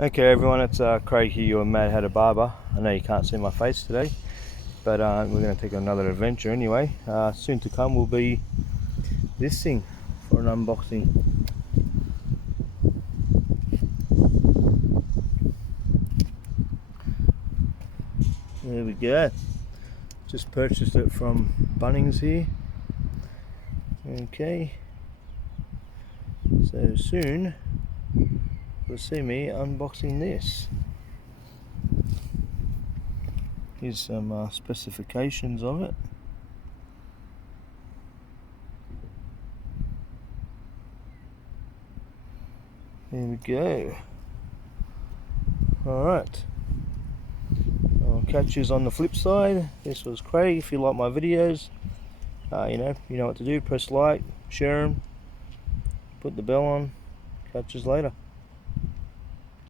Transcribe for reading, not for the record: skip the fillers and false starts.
Okay everyone, it's Craig here, your Mad Hatter Barber. I know you can't see my face today, but we're going to take another adventure anyway. Soon to come will be this thing for an unboxing. There we go. Just purchased it from Bunnings here. Okay. So soon you'll see me unboxing this. Here's some specifications of it. There we go. Alright. I'll catch you on the flip side. This was Craig. If you like my videos, you know what to do. Press like, share them, put the bell on. Catch you later.